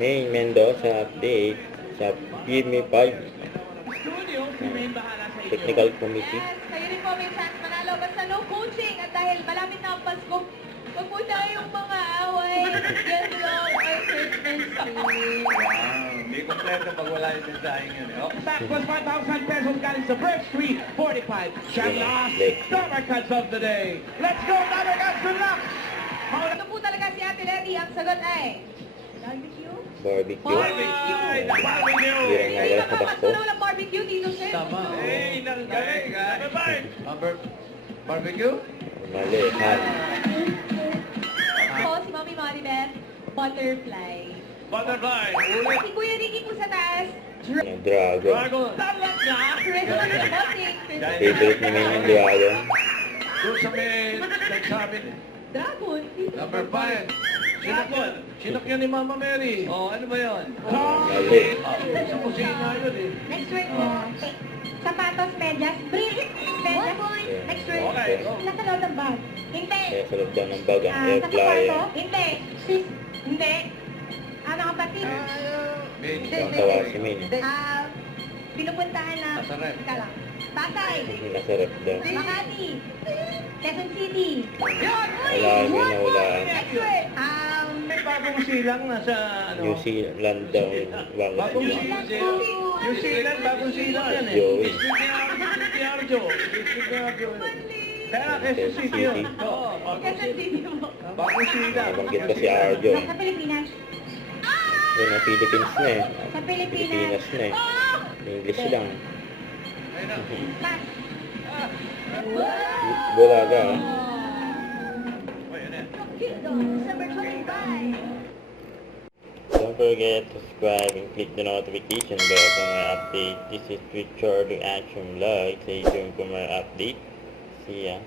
May Mendoza update sa PME5 Technical Committee. Yes, kayo rin po may chance manalo. Basta no coaching. At dahil malapit na ang Pasko, wag po tayong mga away. Get love or Christmas tree. Wow, hindi kompleto pag wala yung mensaheng yun. Oh. Back was 5,000 pesos galing sa Birch Street 45. Siya last Summer Cuts of the day. Let's go, Summer Cuts! Good luck! Ito po talaga si Ate Letty. Ang sagot ay barbecue? Barbecue. Barbecue! Barbecue! Hindi Ay, wala sa nakapas Pasko. na walang barbecue dito, sir. Tama. Hey, nang galing! Bye-bye! Barbecue? Mali. Han. Ako, si Mami Maribeth, butterfly. Butterfly! Ulit! Si Kuya Ricky po sa taas, Dragon. Dragon! Talat na! Christmas bossing. Favorite ni May yung Dragon. Doon sa may nagsabi ni Dragon. Number 5. Dragon! Sinakyan ni Mama Mary. Oh, ano ba yun? Mali. Sa kusina yun eh. Next word po. Sapatos, medyas, brief, medyas. Next word. Okay, go. Nasa loob ng bag. Hindi. Kaya sa loob daw ng bag ang air Nasa flyer. kwarto? Hindi. Sis? Hindi. Nakapatid? Made. Ang tawa si May. Pinupuntahan na. Nasa rep. Teka lang. Pasay. Nasa rep daw. Makati. Quezon City. Yan! Wala kami nahulaan. Next word. May bagong silang nasa ano? New Zealand daw yung bagong Bagong sila. silang. New Zealand, bagong silang yan eh. Joey. District ni Arjo. District ni Arjo. Kaya Quezon City yun. Oo, bagong Quezon silang. City mo. Bagong silang. Nabanggit pa si Arjo. Sa Pilipinas. Yun ang Philippines na eh. Sa Pilipinas. Pilipinas na eh. English lang. Ayun na. Pass. Bulaga ah. Oh, yun eh. December 25. Don't forget to subscribe and click the notification bell for my update. This is Richard Action Vlog. Stay tuned for my update. See ya.